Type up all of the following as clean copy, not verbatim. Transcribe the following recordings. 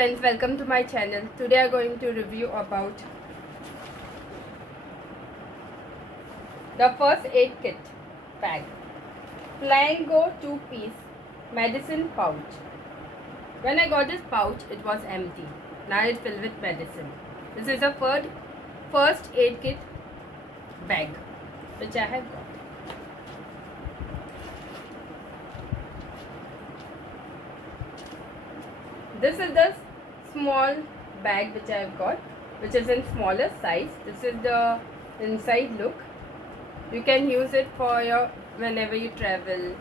friends, welcome to my channel. Today I am going to review about the first aid kit bag. FLYNGO 2-piece medicine pouch. When I got this pouch, it was empty. Now it's filled with medicine. This is a first aid kit bag which I have got. This is the small bag which I have got, which is in smaller size. This is the inside look. You can use it for your whenever you travel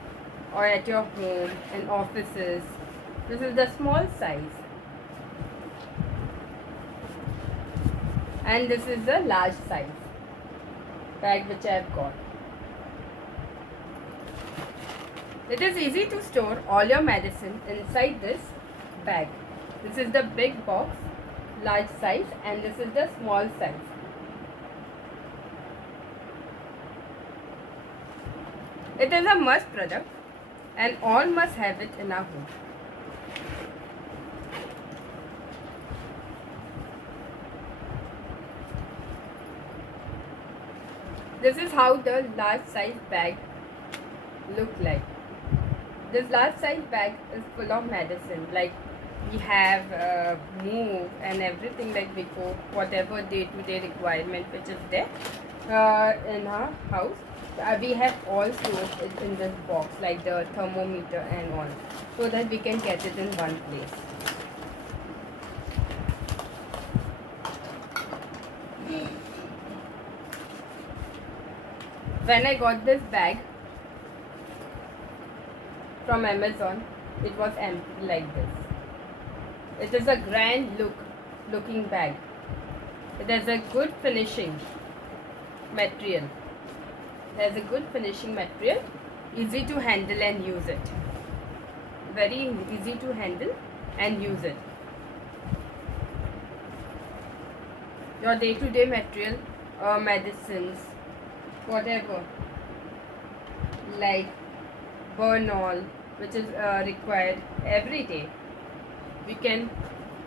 or at your home and offices. This is the small size, and this is the large size bag which I have got. It is easy to store all your medicine inside this bag. This is the big box, large size, and this is the small size. It is a must product and all must have it in our home. This is how the large size bag look like. This large size bag is full of medicine, like we have move and everything, like before whatever day-to-day requirement which is there in our house. We have all stored it in this box, like the thermometer and all, so that we can get it in one place. When I got this bag from Amazon, it was empty like this. It is a grand looking bag. It has a good finishing material. It has a good finishing material, easy to handle and use it. Very easy to handle and use it. Your day-to-day material, medicines, whatever, like Bernol, which is required every day, we can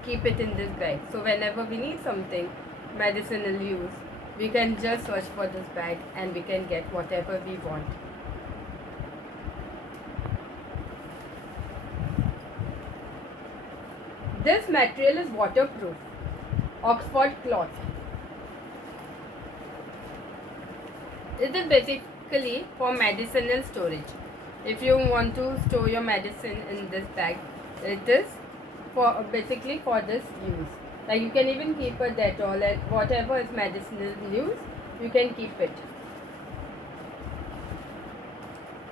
keep it in this bag. So whenever we need something medicinal use, we can just search for this bag and we can get whatever we want. This material is waterproof, Oxford cloth. It is basically for medicinal storage. If you want to store your medicine in this bag, it is for basically for this use. Like you can even keep a Dettol and whatever is medicinal use, you can keep it.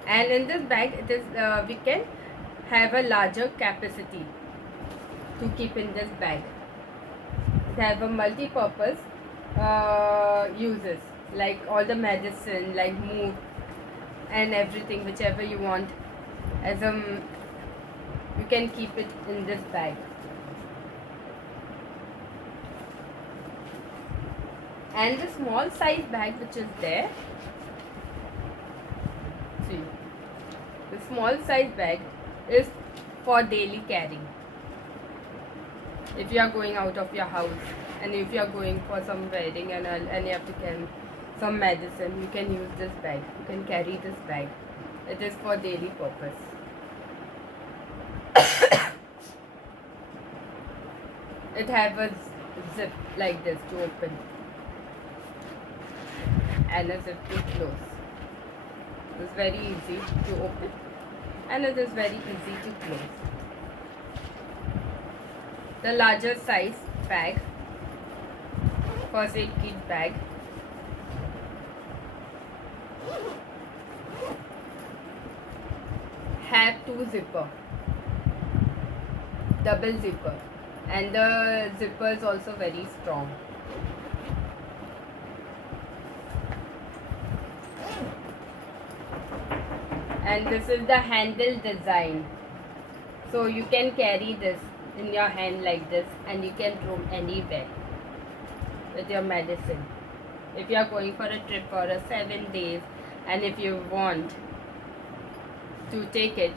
And in this bag, it is we can have a larger capacity to keep in this bag. It have a multi-purpose uses, like all the medicine, like move and everything, whichever you want, as you can keep it in this bag. And the small size bag which is there, see, the small size bag is for daily carrying. If you are going out of your house and if you are going for some wedding and you have to carry some medicine, you can use this bag. You can carry this bag. It is for daily purpose. It have a zip like this to open and a zip to close. It is very easy to open and it is very easy to close. The larger size bag, first aid kit bag, have two zipper, double zipper, and the zipper is also very strong. And this is the handle design, so you can carry this in your hand like this and you can roam anywhere with your medicine. If you are going for a trip for 7 days and if you want to take it,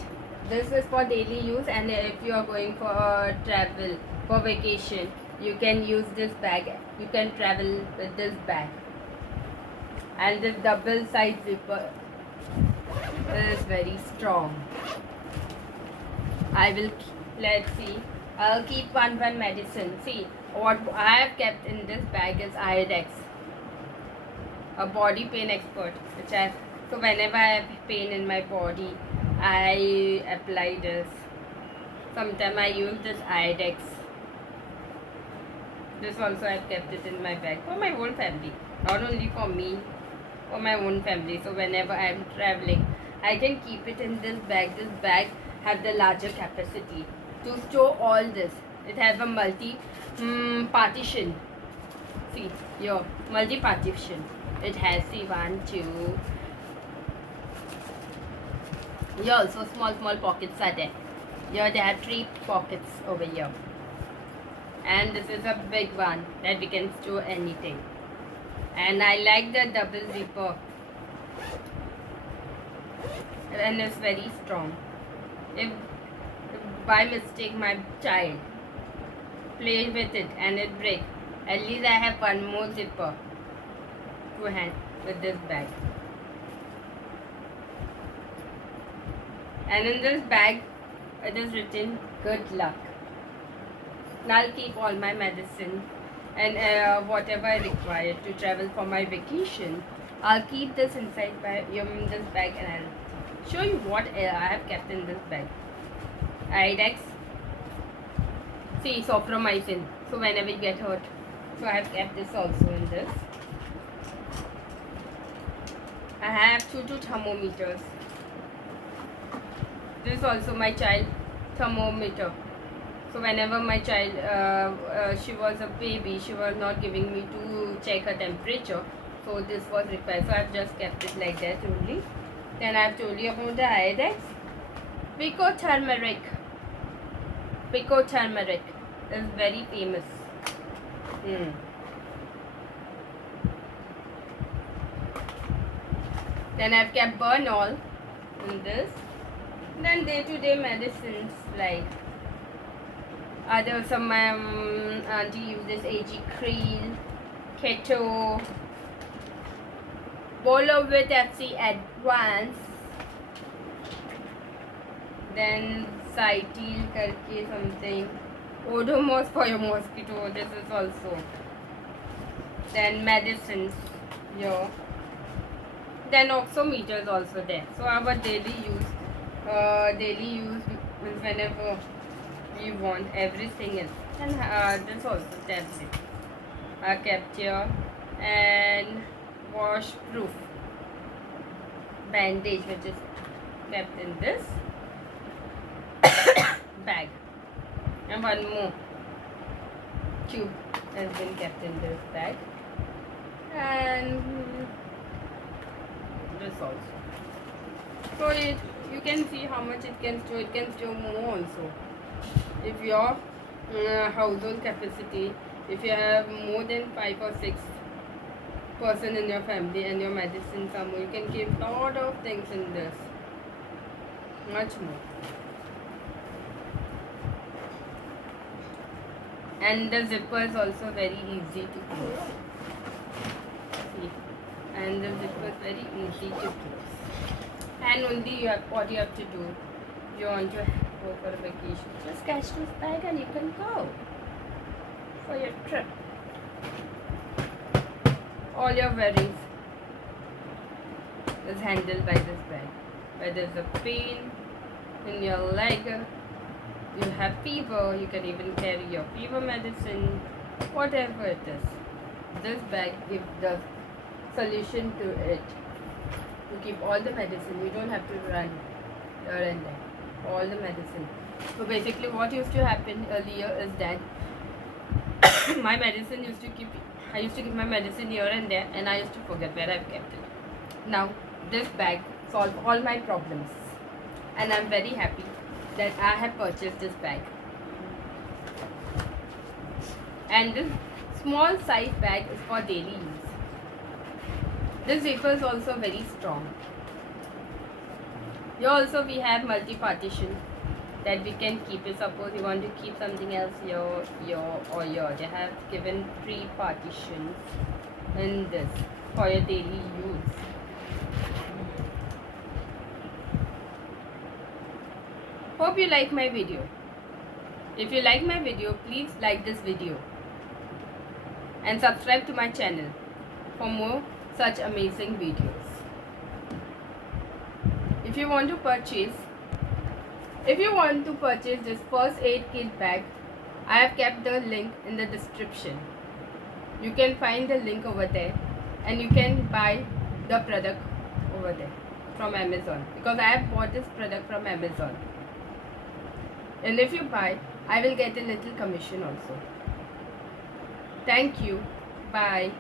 this is for daily use. And if you are going for travel for vacation. You can use this bag. You can travel with this bag. And this double side zipper is very strong. Let's see. I'll keep one medicine. See, what I have kept in this bag is Iodex, a body pain expert, so whenever I have pain in my body, I apply this. Sometimes I use this Iodex. This also I've kept it in my bag for my whole family, not only for me, for my own family. So whenever I am traveling, I can keep it in this bag. This bag have the larger capacity to store all this. It has a partition. See here, multi partition. It has, see, 1, 2. Here also small pockets are there. Here they have 3 pockets over here. And this is a big one that we can store anything. And I like the double zipper. And it's very strong. If by mistake my child plays with it and it breaks, at least I have one more zipper to hand with this bag. And in this bag it is written good luck. Now I'll keep all my medicine and whatever I require to travel for my vacation. I'll keep this inside this bag, and I'll show you what I have kept in this bag. Iodex, see, sophromycin, so whenever you get hurt. So I have kept this also in this. I have 2 thermometers. This is also my child thermometer. So whenever my child, she was a baby, she was not giving me to check her temperature. So this was required. So I've just kept it like that only. Then I've told you about the Iodex. Pico turmeric. Pico turmeric is very famous. Then I've kept Bernol in this. Then day-to-day medicines like some auntie uses AG Creel, Keto, Bolo with FC Advance, then Cytil karke something, Odomos for your mosquito, this is also. Then medicines here. Then oximeter is also there. So our daily use means whenever we want, everything is. And this also tablet are kept here. And wash proof bandage which is kept in this bag. And one more tube has been kept in this bag. And this also. So you can see how much it can store. It can store more also. If your household capacity, if you have more than 5 or 6 person in your family and your medicine somewhere, you can keep lot of things in this. Much more. And the zipper is also very easy to close. See, and the zipper is very easy to close. And only what you have to do, you want to go for a vacation, just catch this bag and you can go for your trip. All your worries is handled by this bag. Whether there's a pain in your leg, you have fever, you can even carry your fever medicine, whatever it is. This bag gives the solution to it. You keep all the medicine, you don't have to run here and there. All the medicine. So basically what used to happen earlier is that my medicine I used to keep my medicine here and there, and I used to forget where I've kept it. Now this bag solves all my problems, and I'm very happy that I have purchased this bag. And this small size bag is for daily use. This zipper is also very strong. Here also we have multi-partition. that we can keep it. Suppose you want to keep something else here or here. They have given 3 partitions in this for your daily use. Hope you like my video. If you like my video, please like this video and subscribe to my channel for more such amazing videos. If you want to purchase this first aid kit bag, I have kept the link in the description. You can find the link over there and you can buy the product over there from Amazon, because I have bought this product from Amazon. And if you buy, I will get a little commission also. Thank you. Bye.